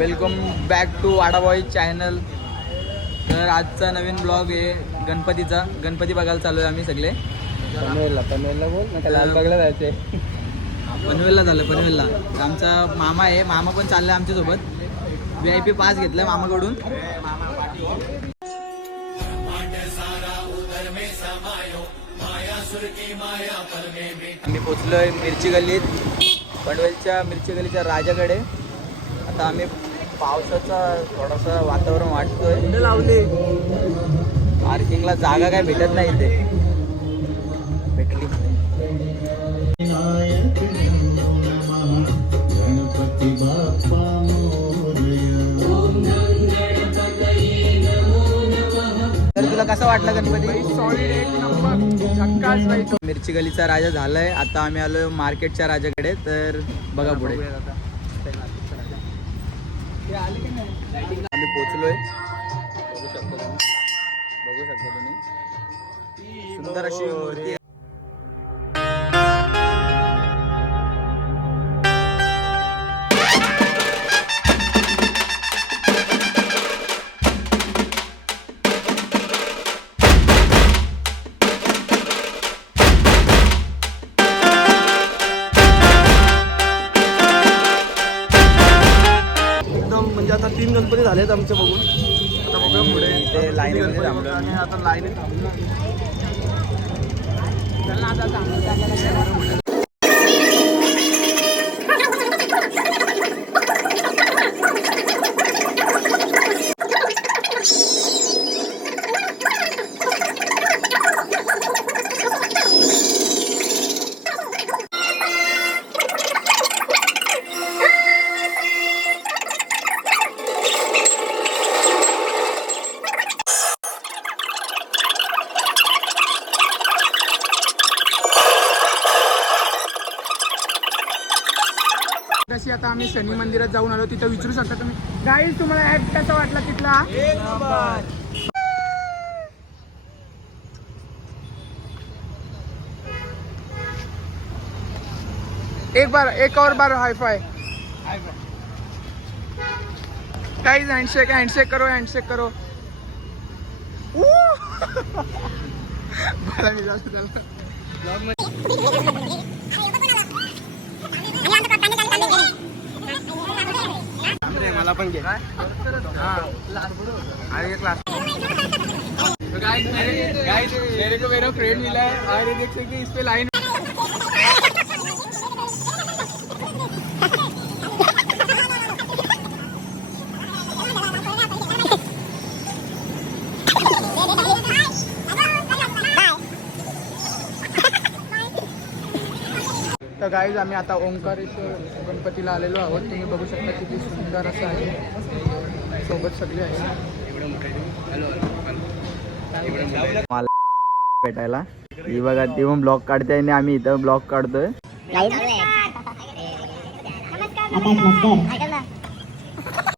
Welcome back to Wadaboy channel. तर आजचा नवीन blog आहे गणपतीचा. गणपती बघायला चालू आहे आम्ही सगळे. पनवेलला बोल ना, लालबागला जायचंय. पनवेलला झालं, पनवेलला. आमचा मामा आहे, मामा पण चाललाय आमच्यासोबत. VIP पास घेतलाय मामाकडून. आम्ही पोचलोय मिरची गल्लीत, पनवेलच्या मिरची गल्लीच्या राजाकडे. आता आम्ही पावसाचा थोडासा वातावरण वाटतोय. लावले पार्किंगला जागा काय भेटत नाही इथे. भेटली गणपती बाप्पा तर तुला कसा वाटला गणपती? सॉलिड एक नंबर, झक्कास बाई. मिरची गलीचा राजा झालाय. आता आम्ही आलो मार्केटच्या राजाकडे. तर बघा पुढे आम्ही पोचलोय. बघू शकता तुम्ही सुंदर अशी मूर्ती आहे. म्हणजे आता 3 गणपती झालेत आमचे बघून. आता बघूया पुढे ते लाईनीमध्ये थांबलो आणि आता लाईनीत थांबलो. तशी आता आम्ही शनी मंदिरात जाऊन आलो. तिथं विचारू शकता तुम्ही. गाईज तुम्हाला ऍड कसा वाटला तिथला? एक और बार हाई फाई. गाईज हँडशेक करो, हँडशेक करो. बरं मी जास्त मला पण घे. गाइस मेरे को मेरा फ्रेंड मिला है और ये देख सकते हैं इस पे लाइन. तर गाईज आम्ही आता ओंकारेश्वर गणपतीला आलेलो आहोत. तुम्ही बघू शकता किती सुंदर असं आहे. सोबत सगळे आहे. मला भेटायला ही बघा, ती पण ब्लॉग काढते आणि आम्ही इथं ब्लॉग काढतोय.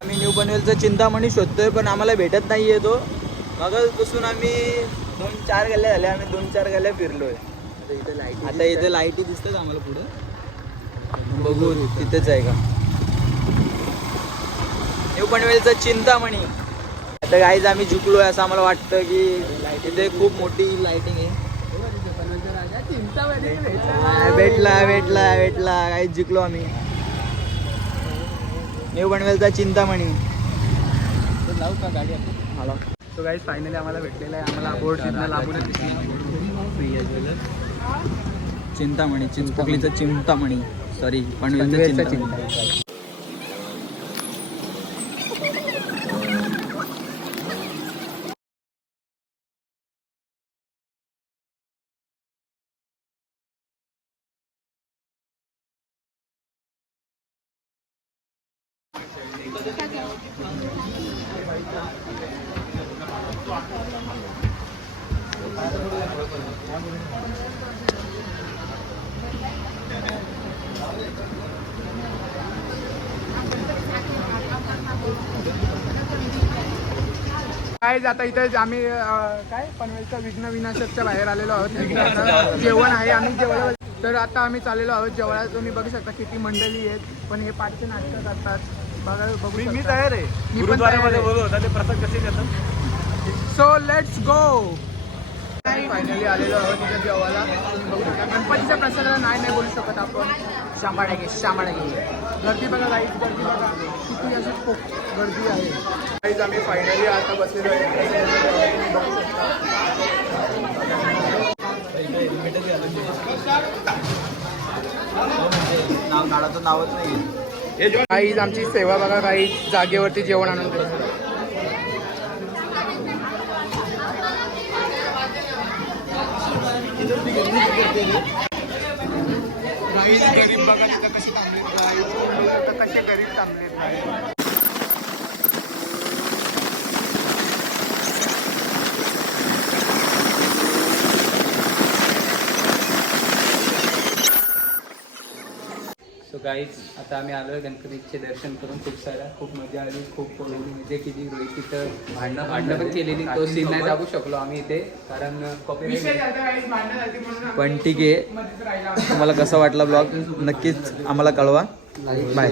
आम्ही न्यू पनवेलचा चिंतामणी शोधतोय पण आम्हाला भेटत नाहीये तो. मगापासून आम्ही 2-4 गल्ल्या झाल्या. आम्ही 2-4 गल्ल्या फिरलोय. आता इथे लाईटी दिसतात आम्हाला पुढे. बघू तिथेच आहे का न्यू पनवेलचा चिंतामणी. आता गाईज आम्ही झुकलोय असं आम्हाला वाटतं की इथे खूप मोठी लाईटिंग आहे. भेटला गाईज झुकलो आम्ही. न्यू पनवेलचा चिंतामणी. लावू का गाडी मला? तो गाईज फायनली आम्हाला भेटलेला आहे. आम्हाला बोर्ड तिथनं लागूनच दिसली. चिंतामणी, चिंचपोकलीचं चिंतामणी, सॉरी पनवेलचं चिंतामणी. काय आता इथे आम्ही काय पनवेलच्या विघ्न विनाशकच्या बाहेर आलेलो आहोत. जेवण आहे, आम्ही जेवण. तर आता आम्ही चाललेलो आहोत जेवायला. तुम्ही बघू शकता किती मंडळी आहेत. पण हे पाठचे नाटकं करतात. बघू मी शकता. तयार आहे मी पण गुरुद्वाऱ्यामध्ये तयार आहे. बोललो होता ते प्रसाद कसे देतात. So let's go. फायनली आलेलो आहोत तिथे जेवायला. तुम्ही बघू शकता गणपतीच्या प्रसादाला नाही बोलू शकत आपण. शांबाडे गर्दी बघा गाईज, गर्दी बघा किती अशी खूप गर्दी आहे गाईज. आम्ही फायनली आता बसलेलो आहे. तुम्ही बघू शकता. नाव काढाचं नावच नाही. गाईज आमची सेवा बघा गाईज, जागेवरती जेवण आणून देतात. गाईज गरीब बघा तिथं कशी थांबलेत गाईज, कसे गरीब थांबलेत गाईज. सो गाईज आता आम्ही आलो आहे गणपतीचे दर्शन करून. खूप मजा आली, खूप मजा केली. रोहित तिथं भांडणं पण केलेली. तो सीन नाही दाखवू शकलो आम्ही इथे कारण विषय झाला गाईज, भांडणं झाली म्हणून पण ठीक आहे. मध्येच राहिला. तुम्हाला कसा वाटला ब्लॉग नक्कीच आम्हाला कळवा. बाय.